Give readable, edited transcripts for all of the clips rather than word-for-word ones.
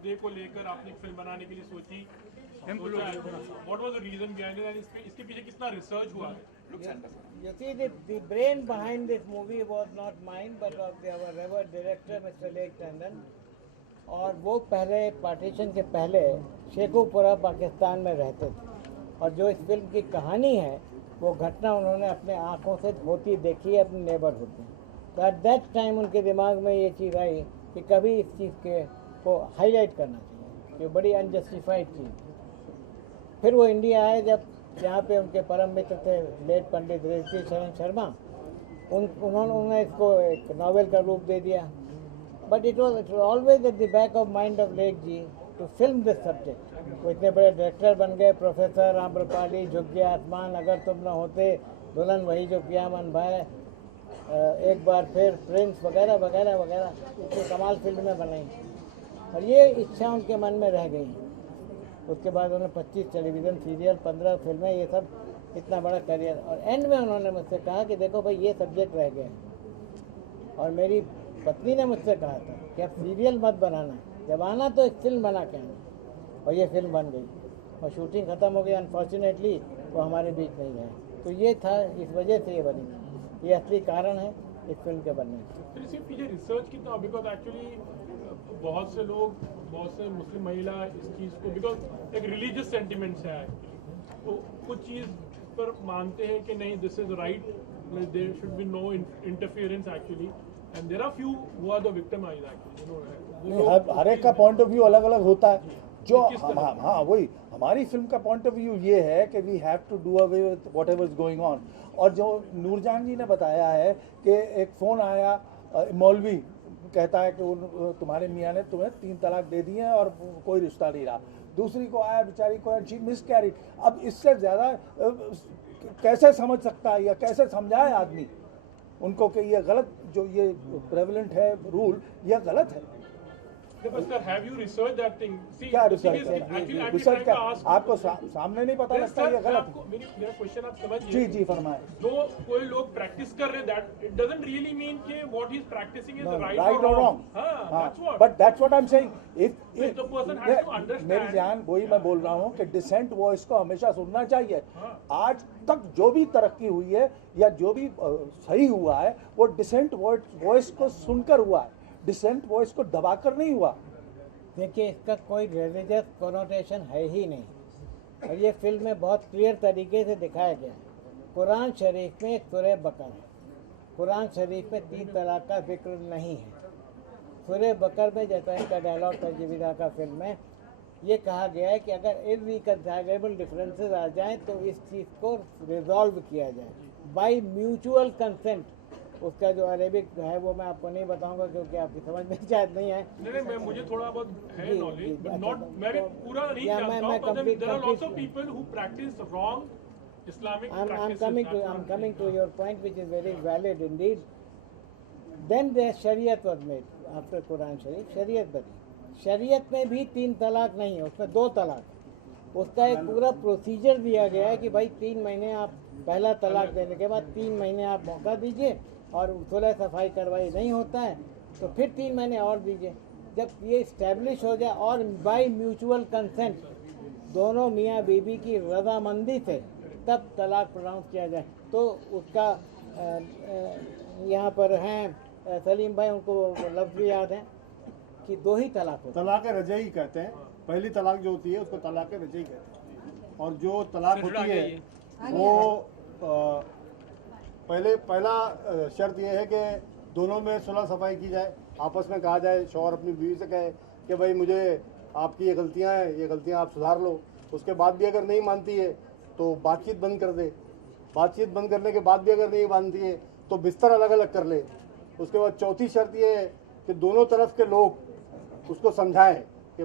मुद्दे को लेकर आपने एक फिल्म बनाने के लिए सोची? What was the reason behind it? And इसके पीछे कितना रिसर्च हुआ? You see, the brain behind this movie was not mine, but of our revered director, Mr. Lake Tandon. और वो पहले पार्टीशन के पहले शेखुपुरा पाकिस्तान में रहते थे, और जो इस फिल्म की कहानी है वो घटना उन्होंने अपने आँखों से होती देखी है अपने नेबरहुड में। तो एट दैट टाइम उनके दिमाग में ये चीज़ आई कि कभी इस चीज़ के को हाईलाइट करना चाहिए कि बड़ी अनजस्टिफाइड चीज़। फिर वो इंडिया आए, जब यहाँ पे उनके परम मित्र थे लेट पंडित रेवती शरण शर्मा, उन्होंने इसको एक नावल का रूप दे दिया। But it was always at the back of mind of लेक जी टू फिल्म दिस सब्जेक्ट। वो इतने बड़े डायरेक्टर बन गए, प्रोफेसर आम्रपाली, झुक गया आसमान, अगर तुम न होते, दुल्हन वही जो किया मन भाई, एक बार फिर, प्रिंस वगैरह वगैरह वगैरह, इतनी कमाल फिल्में बनाई और ये इच्छा उनके मन में रह गई। उसके बाद उन्होंने 25 टेलीविज़न सीरियल, 15 फिल्में, ये सब इतना बड़ा करियर। और एंड में उन्होंने मुझसे कहा कि देखो भाई ये सब्जेक्ट रह गया। और मेरी पत्नी ने मुझसे कहा था कि अब सीरियल मत बनाना, जब आना तो एक फिल्म बना के आना। और ये फिल्म बन गई और शूटिंग ख़त्म हो गई। अनफॉर्चुनेटली वो हमारे बीच नहीं है। तो ये था, इस वजह से ये बनी। ये असली कारण है इस फिल्म के बनने का। फिर इसके पीछे रिसर्च कितना? बिकॉज एक्चुअली बहुत से लोग, बहुत से मुस्लिम महिला इस चीज़ को, बिकॉज एक रिलीजियस सेंटिमेंट से है, तो कुछ चीज़ पर मानते हैं कि नहीं, this is right, there should be no interference actually, and there are few who are the victimised actually. हर एक का पॉइंट ऑफ व्यू अलग अलग होता है। जो हाँ वही हमारी फिल्म का पॉइंट ऑफ व्यू ये है कि we have to do away with whatever is going on. और जो नूरजान जी ने बताया है कि एक फ़ोन आया, मौलवी कहता है कि तुम्हारे मियाँ ने तुम्हें 3 तलाक दे दिए हैं और कोई रिश्ता नहीं रहा। दूसरी को आया, बेचारी को शी मिस कैरिड। अब इससे ज़्यादा कैसे समझ सकता है या कैसे समझाए आदमी उनको कि ये गलत, जो ये प्रेवलेंट है रूल, यह गलत है। Have you researched that thing? See, क्या the thing research is, actually, I'm research trying क्या to ask. आपको सामने नहीं पता लगता ये गलत है? मेरा क्वेश्चन आप समझिए। जी जी फरमाएं। जो कोई लोग प्रैक्टिस कर रहे हैं, that it doesn't really mean कि what he's practicing is right or wrong. हाँ, that's what. But that's what I'm saying. If the person has to understand. मेरी जान, वही मैं बोल रहा हूँ कि डिसेंट वॉइस को हमेशा सुनना चाहिए। आज तक जो भी तरक्की हुई है या जो भी सही हुआ है वो डिसेंट वॉइस को सुनकर हुआ है, डिसेंट वॉइस को दबाकर नहीं हुआ। देखिए, इसका कोई रिलीजियस कोनोटेशन है ही नहीं। और ये फिल्म में बहुत क्लियर तरीके से दिखाया गया है। कुरान शरीफ में सूरह बकर है, कुरान शरीफ में 3 तलाक का जिक्र नहीं है। सूरह बकर में, जैसा इनका डायलॉग तजीविदा का फिल्म में ये कहा गया है कि अगर इररिकंसाइलेबल डिफरेंसेस आ जाएं तो इस चीज़ को रिजॉल्व किया जाए बाय म्यूचुअल कंसेंट। उसका जो अरेबिक है वो मैं आपको नहीं बताऊंगा क्योंकि आपकी समझ में शायद नहीं है। नहीं, मुझे थोड़ा बहुत है नॉलेज, बट नॉट, मैं भी पूरा नहीं Yeah, जानता हूं, but complete- there are lots of people who practice wrong Islamic I'm practices. coming to your point, which is very valid indeed. Then the Shariat was made after Quran Sharif. Shariat बनी। शरीयत में भी 3 तलाक नहीं है, उसमें 2 तलाक है। उसका एक पूरा प्रोसीजर दिया गया है कि भाई 3 महीने आप, पहला तलाक देने के बाद 3 महीने आप मौका दीजिए, और सुलह सफाई कार्रवाई नहीं होता है तो फिर 3 महीने और दीजिए। जब ये इस्टेब्लिश हो जाए और बाय म्यूचुअल कंसेंट, दोनों मियाँ बीबी की रजामंदी से तब तलाक प्रोनाउंस किया जाए, तो उसका यहाँ पर हैं सलीम भाई, उनको लफ्ज़ भी याद है कि 2 ही तलाक होते हैं। तलाक रजई कहते हैं। पहली तलाक जो होती है उसको तलाक रजई कहते हैं, और जो तलाक होती है वो पहला शर्त ये है कि दोनों में सुलह सफाई की जाए, आपस में कहा जाए, शौहर अपनी बीवी से कहे कि भाई मुझे आपकी ये गलतियां हैं, ये गलतियां आप सुधार लो। उसके बाद भी अगर नहीं मानती है तो बातचीत बंद कर दे। बातचीत बंद करने के बाद भी अगर नहीं मानती है तो बिस्तर अलग अलग कर ले। उसके बाद चौथी शर्त ये है कि दोनों तरफ के लोग उसको समझाएं, कि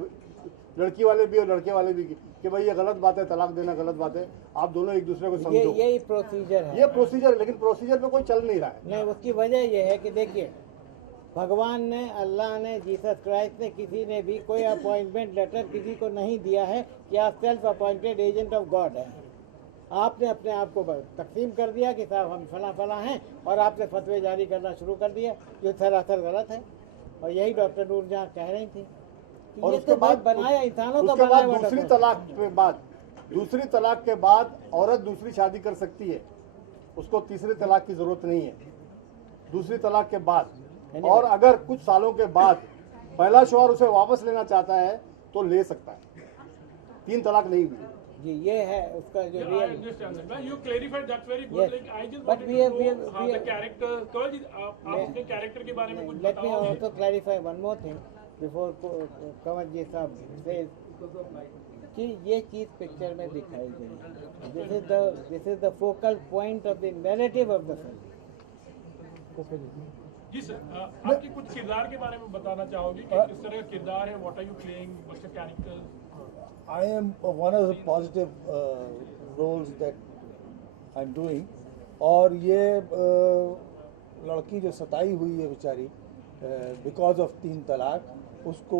लड़की वाले भी और लड़के वाले भी, कि भाई ये गलत बात है, तलाक देना गलत बात है, आप दोनों एक दूसरे को समझो। यही प्रोसीजर है। ये प्रोसीजर, लेकिन प्रोसीजर पे कोई चल नहीं रहा है। नहीं, उसकी वजह यह है कि देखिए, भगवान ने, अल्लाह ने, जीसस क्राइस्ट ने, किसी ने भी कोई अपॉइंटमेंट लेटर किसी को नहीं दिया है कि आप self appointed agent of God हैं। आपने अपने आप को तकसीम कर दिया कि साहब हम फला फला हैं, और आपने फतवे जारी करना शुरू कर दिया, जो सरासर गलत है। और यही डॉक्टर नूरजहां कह रही थी और ये उसके तो बाद बनाया इंसानों का उसके बाद बनाया हुआ दूसरी तलाक के बाद औरत दूसरी शादी कर सकती है, उसको तीसरी तलाक की जरूरत नहीं है दूसरी तलाक के बाद। और अगर कुछ सालों के बाद पहला शौहर उसे वापस लेना चाहता है तो ले सकता है, 3 तलाक नहीं हुई। जी ये है उसका जो Yeah, I real understand that. You clarified that's very good. Yes. Like I just But wanted we to have- we know have- how we the have- character. कवल जी, आप अपने कैरेक्टर के बारे में कुछ Let me बताओगे? also clarify one more thing before Kanwar जी साहब says कि ये चीज पिक्चर में दिखाई गई। This is the focal point of the narrative of the film. जी सर, आपके कुछ किरदार के बारे में बताना चाहोगे कि किस तरह का किरदार है? What are you playing? What's your character? I am one of the positive roles that I'm doing, और ये लड़की जो सताई हुई है बेचारी बिकॉज ऑफ 3 तलाक उसको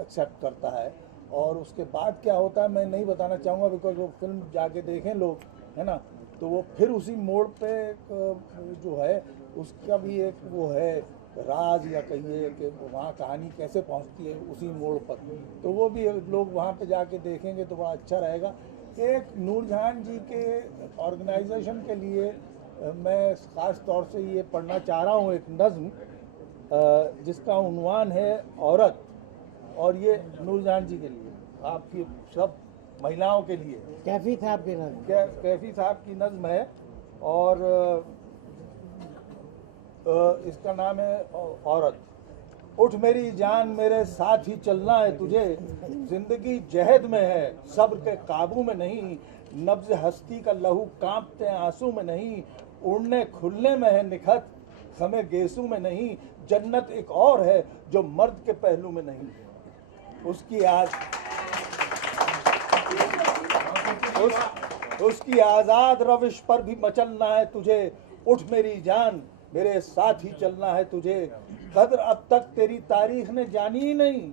एक्सेप्ट करता है, और उसके बाद क्या होता है मैं नहीं बताना चाहूँगा बिकॉज वो फिल्म जाके देखें लोग, है ना, तो वो फिर उसी मोड़ पे जो है उसका भी एक वो है राज या कहिए कि वहाँ कहानी कैसे पहुँचती है उसी मोड़ पर, तो वो भी लोग वहाँ पे जाके देखेंगे तो बड़ा अच्छा रहेगा। एक नूरजहान जी के ऑर्गेनाइजेशन के लिए मैं ख़ास तौर से ये पढ़ना चाह रहा हूँ एक नज़्म जिसका उन्वान है औरत, और ये नूरजहान जी के लिए, आपकी सब महिलाओं के लिए कैफी साहब के नाम कैफी साहब की नज़्म है, और इसका नाम है औरत। उठ मेरी जान मेरे साथ ही चलना है तुझे, जिंदगी जहद में है सब्र के काबू में नहीं, नब्ज हस्ती का लहू कांपते आंसू में नहीं, उड़ने खुलने में है निखत हमें गेसू में नहीं, जन्नत एक और है जो मर्द के पहलू में नहीं। उसकी आजाद रविश पर भी मचलना है तुझे, उठ मेरी जान मेरे साथ ही चलना है तुझे, कद्र अब तक तेरी तारीख ने जानी ही नहीं,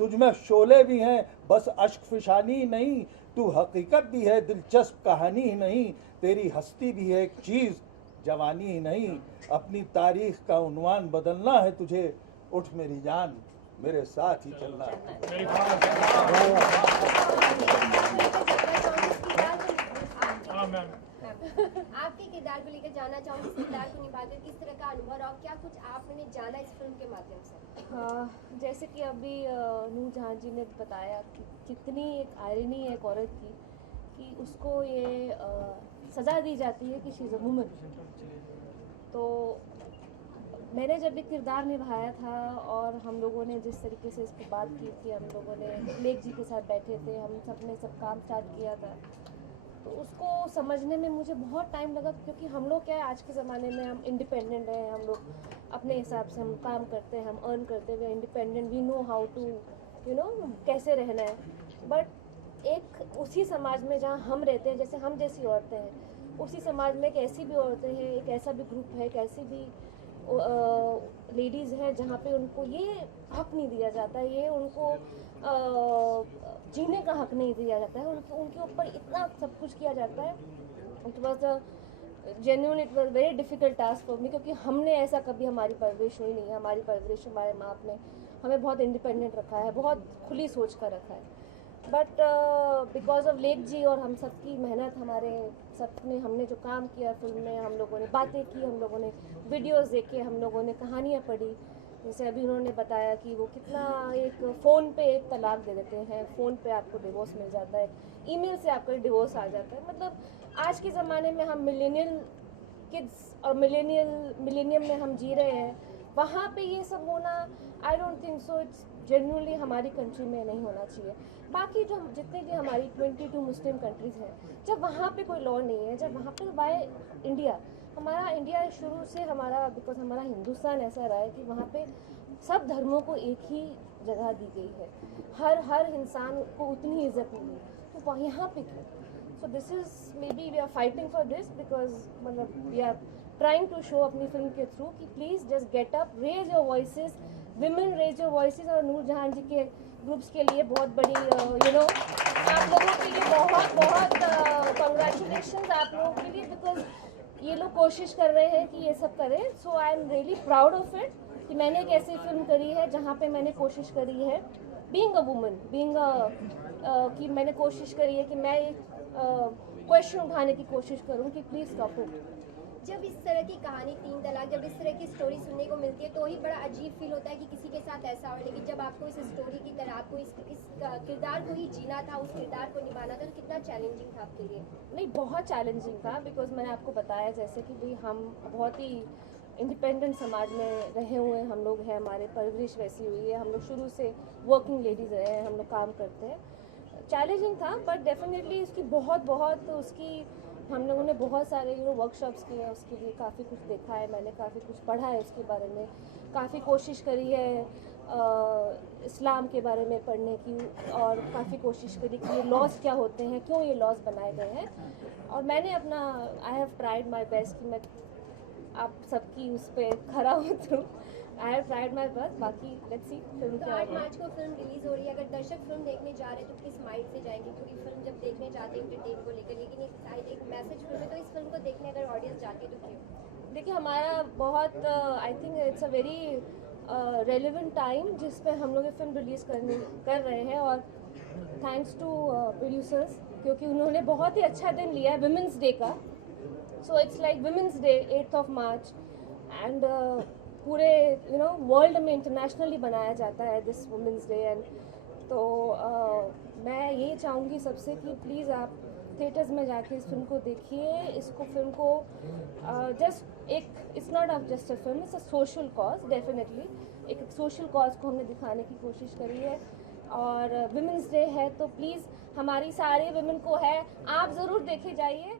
तुझ में शोले भी हैं बस अश्क फिशानी ही नहीं, तू हकीकत भी है दिलचस्प कहानी ही नहीं, तेरी हस्ती भी है एक चीज जवानी ही नहीं, अपनी तारीख का उन्वान बदलना है तुझे, उठ मेरी जान मेरे साथ ही चलना है। मेरे ख्याल हाँ मैम, आपके किरदार को लेकर जानना चाहूँगी, इस किरदार को निभाते किस तरह का अनुभव और क्या कुछ आपने जाना इस फिल्म के माध्यम से? जैसे कि अभी नूरजहां जी ने बताया कि कितनी एक आयरनी है एक औरत की कि उसको ये सज़ा दी जाती है कि शी इज़ अ वुमन। तो मैंने जब भी किरदार निभाया था और हम लोगों ने जिस तरीके से इस पर बात की थी, हम लोगों ने लेक जी के साथ बैठे थे, हम सब ने सब काम स्टार्ट किया था, तो उसको समझने में मुझे बहुत टाइम लगा, क्योंकि हम लोग क्या है आज के ज़माने में हम इंडिपेंडेंट हैं, हम लोग अपने हिसाब से हम काम करते हैं, हम अर्न करते हुए independent, we know how to कैसे रहना है। बट एक उसी समाज में जहाँ हम रहते हैं, जैसे हम जैसी औरतें हैं, उसी समाज में एक ऐसी भी औरतें हैं, एक ऐसा भी ग्रुप है, एक ऐसी भी लेडीज़ हैं जहाँ पे उनको ये हक नहीं दिया जाता, ये उनको जीने का हक नहीं दिया जाता है, उनके ऊपर इतना सब कुछ किया जाता है। It was genuine, it was very difficult task for me, क्योंकि हमने ऐसा कभी हमारी परवरिश हुई नहीं है। हमारी परवरिश हमारे माँ बाप ने हमें बहुत इंडिपेंडेंट रखा है, बहुत खुली सोच कर रखा है। बट बिकॉज ऑफ लेक जी और हम सब की मेहनत, हमारे सब ने हमने जो काम किया फिल्म में, हम लोगों ने बातें की, हम लोगों ने वीडियोस देखे, हम लोगों ने कहानियाँ पढ़ी, जैसे अभी उन्होंने बताया कि वो कितना एक फ़ोन पे एक तलाक दे देते हैं, फ़ोन पे आपको डिवोर्स मिल जाता है, ईमेल से आपका डिवोर्स आ जाता है। मतलब आज के ज़माने में हम मिलेनियल किड्स और मिलेनियम में हम जी रहे हैं, वहाँ पे ये सब होना I don't think so, it's genuinely हमारी कंट्री में नहीं होना चाहिए। बाकी जो जितने भी हमारी 22 मुस्लिम कंट्रीज़ हैं, जब वहाँ पे कोई लॉ नहीं है, जब वहाँ पे बाय इंडिया, हमारा इंडिया शुरू से हमारा, बिकॉज हमारा हिंदुस्तान ऐसा रहा है कि वहाँ पे सब धर्मों को एक ही जगह दी गई है, हर इंसान को उतनी इज्जत मिली, तो यहाँ पे क्यों? So this is maybe we are fighting for this, because मतलब we are trying to show अपनी फिल्म के थ्रू कि please just get up, raise your voices, women raise your voices. और नूरजहां जी के ग्रुप्स के लिए बहुत बड़ी आप लोगों के लिए बहुत कंग्रेचुलेशन आप लोगों के लिए, बिकॉज ये लोग कोशिश कर रहे हैं कि ये सब करें। So I am really proud of it कि मैंने एक ऐसी फिल्म करी है जहाँ पे मैंने कोशिश करी है बीइंग अ वुमन, कि मैंने कोशिश करी है कि मैं क्वेश्चन उठाने की कोशिश करूं कि प्लीज़ स्टॉप इट। जब इस तरह की कहानी 3 तलाक, जब इस तरह की स्टोरी सुनने को मिलती है तो ही बड़ा अजीब फील होता है कि किसी के साथ ऐसा हो, लेकिन जब आपको इस स्टोरी की तरह आपको इस किरदार को ही जीना था, उस किरदार को निभाना था, तो कितना चैलेंजिंग था आपके लिए? नहीं, बहुत चैलेंजिंग था, बिकॉज मैंने आपको बताया जैसे कि भाई हम बहुत ही इंडिपेंडेंट समाज में रहे हुए हम लोग हैं, हमारे परवरिश वैसी हुई है, हम लोग शुरू से वर्किंग लेडीज़ रहे हैं, हम लोग काम करते हैं। चैलेंजिंग था, बट डेफिनेटली उसकी बहुत उसकी हम लोगों ने बहुत सारे वर्कशॉप्स किए हैं, उसके लिए काफ़ी कुछ देखा है, मैंने काफ़ी कुछ पढ़ा है उसके बारे में, काफ़ी कोशिश करी है इस्लाम के बारे में पढ़ने की, और काफ़ी कोशिश करी कि ये लॉज क्या होते हैं, क्यों ये लॉज बनाए गए हैं, और मैंने अपना I have tried my best कि मैं आप सबकी उस पर खरा उतरूँ। I have tried my best, बाकी लेट्स सी फिल्म तो क्या 8 होगा। मार्च को फिल्म रिलीज हो रही है, अगर दर्शक फिल्म देखने जा रहे हैं तो किस माइंड से जाएंगे? क्योंकि फिल्म जब देखने जाते हैं एंटरटेन को लेकर, लेकिन एक मैसेज फिल्म है, तो इस फिल्म को देखने अगर ऑडियंस जाती है तो क्यों? देखिए, हमारा बहुत I think it's a very relevant time जिस पे हम लोग ये फिल्म रिलीज़ कर रहे हैं, और थैंक्स टू प्रोड्यूसर्स, क्योंकि उन्होंने बहुत ही अच्छा दिन लिया है विमेंस डे का। So it's like women's day 8 March, and पूरे वर्ल्ड में इंटरनेशनली बनाया जाता है दिस वुमेंस डे। एंड तो मैं ये चाहूँगी सबसे कि प्लीज़ आप थिएटर्स में जाके इस फिल्म को देखिए, इसको फिल्म को जस्ट एक it's not just a film, it's a social cause. Definitely एक सोशल कॉज को हमने दिखाने की कोशिश करी है, और विमेंस डे है तो प्लीज़ हमारी सारे विमेन को है, आप ज़रूर देखे जाइए।